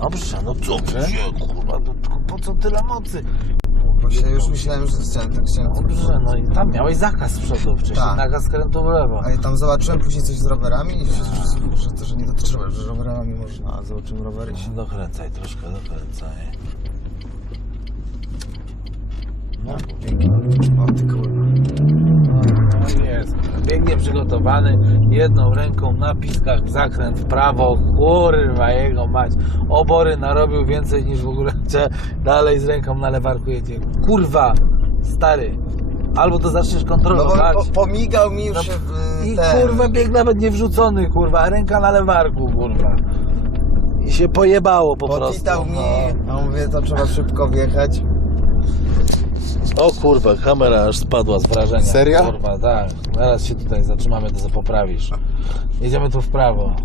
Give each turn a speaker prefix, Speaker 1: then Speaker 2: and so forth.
Speaker 1: Dobrze, no co się, kurwa, no, tylko po co tyle mocy?
Speaker 2: Właśnie już myślałem, że chciałem, tak chciałem.
Speaker 1: Dobrze, no i tam miałeś zakaz przodu wcześniej,
Speaker 2: Tak.
Speaker 1: nakaz skrętu w lewo.
Speaker 2: Ale tam zobaczyłem później coś z rowerami, że, że, że to że nie dotyczy rowerów, że rowerami można, a zobaczyłem rowery się.
Speaker 1: Dokręcaj troszkę, dokręcaj. No.
Speaker 2: O ty kurwa.
Speaker 1: No. Biegnie przygotowany, jedną ręką na piskach zakręt w prawo, kurwa jego mać. Obory narobił więcej niż w ogóle. Dalej z ręką na lewarku jedzie. Kurwa, stary. Albo to zaczniesz
Speaker 2: No
Speaker 1: kontrolować.
Speaker 2: bo po, pomigał mi już
Speaker 1: No,
Speaker 2: się w,
Speaker 1: I
Speaker 2: ten.
Speaker 1: kurwa bieg nawet nie wrzucony, kurwa, a ręka na lewarku, kurwa. I się pojebało po prostu.
Speaker 2: Potitał mi,
Speaker 1: no.
Speaker 2: a mówię, to trzeba szybko wjechać.
Speaker 1: O kurwa, kamera aż spadła z wrażenia.
Speaker 2: Serio?
Speaker 1: Kurwa, tak. Zaraz się tutaj zatrzymamy, to co poprawisz. Jedziemy tu w prawo.